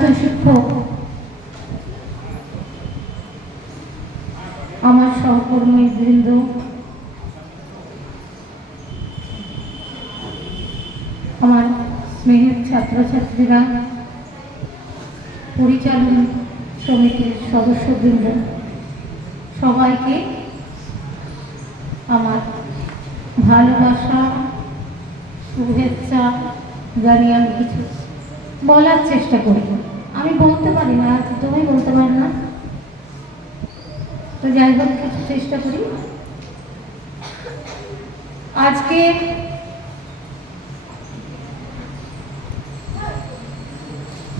প্রাক্তন শিক্ষক আমার সহকর্মী বৃন্দ, আমার স্নেহের ছাত্রছাত্রীরা, পরিচালন সমিতির সদস্যবৃন্দ, সবাইকে আমার ভালোবাসা, শুভেচ্ছা জানিয়ে আমি কিছু বলার চেষ্টা করি। আমি বলতে পারি না, তুমি বলতে পারো না। তো যাই হোক, কিছু চেষ্টা করি। আজকে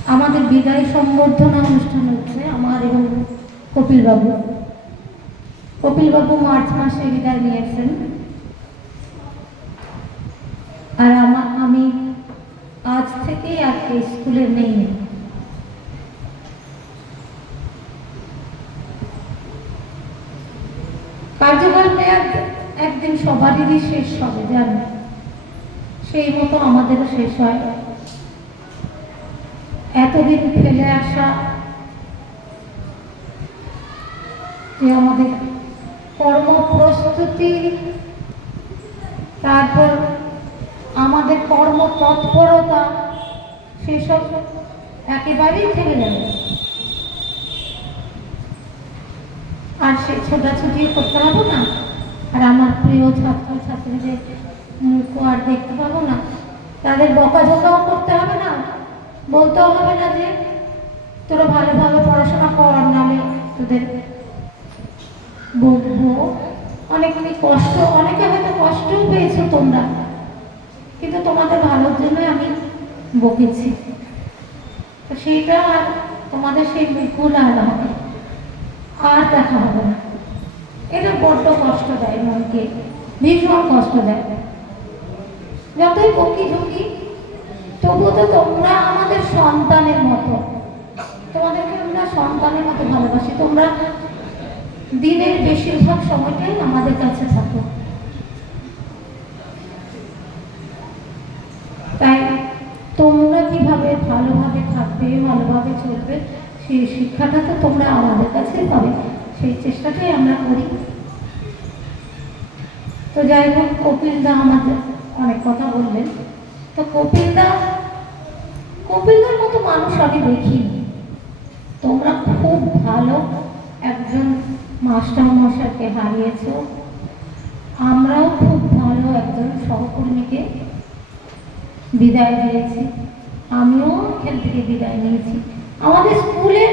আমাদের বিদায় সম্বর্ধনা অনুষ্ঠান হচ্ছে আমার এবং কপিলবাবু। কপিলবাবু মার্চ মাসে বিদায় নিয়েছেন। আর আমার আমি আজ থেকেই আর স্কুলে নেই। কার্যকাল মেয়াদ একদিন সবারই শেষ হবে, জানো? সেই মতো আমাদেরও শেষ হয়। এতদিন ফেলে আসা যে আমাদের কর্ম প্রস্তুতি তারপর আমাদের কর্ম তৎপরতা, সেসব একেবারেই থেকে যাবে আর সে ছোটাছুটি করতে পারব না? আর আমার প্রিয় ছাত্র ছাত্রীদের মুখ আর দেখতে পাবো না? তাদের বকাঝকাও করতে হবে না? বলতেও হবে না যে, তোরা ভালোভাবে পড়াশোনা কর, নাহলে তোদের বলব অনেক অনেক কষ্ট, অনেকে হয়তো কষ্টও পেয়েছ তোমরা। তোমাদের ভালোর জন্যই আমি বকেছি। সেইটা আর তোমাদের সেই মুখগুলো আর হবে। আর দেখা হবে না। এটা বড্ড কষ্ট দেয় মনকে, ভীষণ কষ্ট দেয়। যতই বকি ঝুঁকি তবুও তো তোমরা আমাদের সন্তানের মতো। তোমাদেরকে আমরা সন্তানের মতো ভালোবাসি। তোমরা দিনের বেশিরভাগ সময়টাই আমাদের কাছে থাকো তাই তোমরা কীভাবে ভালোভাবে থাকবে, ভালোভাবে চলবে, সেই শিক্ষাটা তো তোমরা আমাদের কাছেই পাবে। সেই চেষ্টাটাই আমরা করি। তো যাই হোক, কপিল দা আমাদের অনেক কথা বললেন। তো কপিল দা কপিলদার মতো মানুষ আমি দেখিনি। তোমরা খুব ভালো একজন মাস্টার মশাইকে হারিয়েছ। আমরাও খুব ভালো একজন সহকর্মীকে বিদায় দিয়েছি। আমিও এখান থেকে বিদায় নিয়েছি। আমাদের স্কুলে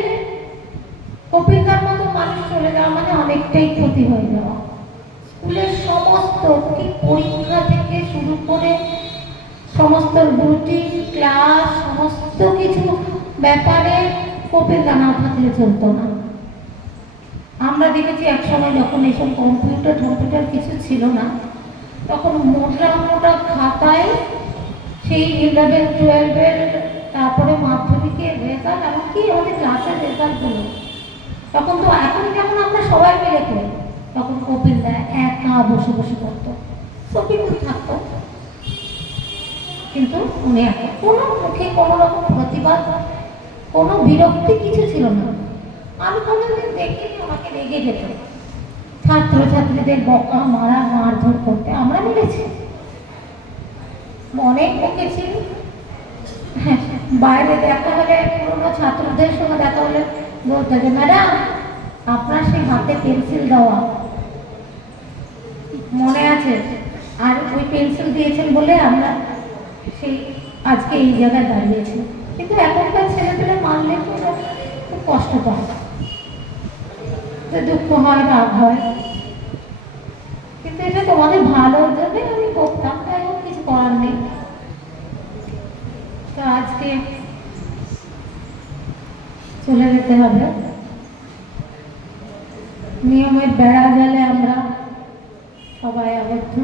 কপিলদার মতো মানুষ চলে যাওয়া মানে অনেকটাই ক্ষতি হয়ে যাওয়া। স্কুলের সমস্ত কি পরীক্ষা থেকে শুরু করে সমস্ত রুটিন, ক্লাস, সমস্ত কিছু ব্যাপারে কপিলদা না থাকলে চলতো না। আমরা দেখেছি এক সময় যখন এইসব কম্পিউটার টম্পিউটার কিছু ছিল না, তখন মোটা মোটা খাতায় সেই ইলেভেন টুয়েলভের তারপরে মাধ্যমিকের রেজাল্ট এমনকি আমাদের ক্লাসের রেজাল্টগুলো তখন তো এখন যেমন আমরা সবাই মিলে করি, তখন কপিল দা একা বসে বসে করতো সফিকুল থাকতো। কিন্তু উনি একা কোনো মুখে কোনো রকম প্রতিবাদ, কোনো বিরক্তি কিছু ছিল না। আমি কোনোদিন দেখিনি আমাকে রেগে যেত। ছাত্রছাত্রীদের বকা, মারা, মারধর করতে আমরা মিলেছি। অনেক বকেছি হ্যাঁ বাইরে দেখা হলে পুরোনো ছাত্রদের সঙ্গে দেখা হলে বলতে যে ম্যাডাম, আপনার সেই হাতে পেন্সিল দেওয়া। মনে আছে, আর ওই পেন্সিল দিয়েছেন বলে আমরা সেই আজকে এই জায়গায় দাঁড়িয়েছি। কিন্তু এখনকার ছেলেপেলে মানলে খুব কষ্ট পায়। যে দুঃখ হয় রাগ হয়। কিন্তু এটা তোমাদের ভালোর জন্যই আমি করতাম তাই কিছু করার নেই। তো আজকে চলে যেতে হবে। নিয়মের বেড়া গেলে আমরা সবাই আবদ্ধ।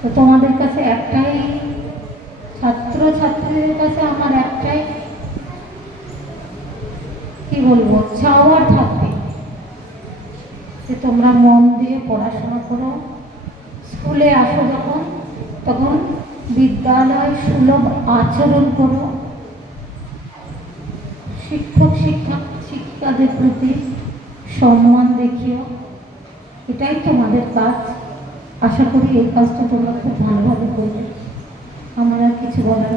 তো তোমাদের কাছে একটাই ছাত্র ছাত্রীদের কাছে আমার একটাই, কি বলব চাওয়ার থাকবে যে তোমরা মন দিয়ে পড়াশোনা করো। স্কুলে আসো যখন, তখন বিদ্যালয় সুলভ আচরণ করো। শিক্ষক শিক্ষক শিক্ষাদের প্রতি সম্মান দেখিও। এটাই তোমাদের কাজ। আশা করি এই কাজটা তোমরা খুব ভালোভাবে করবে। আমার আর কিছু বলার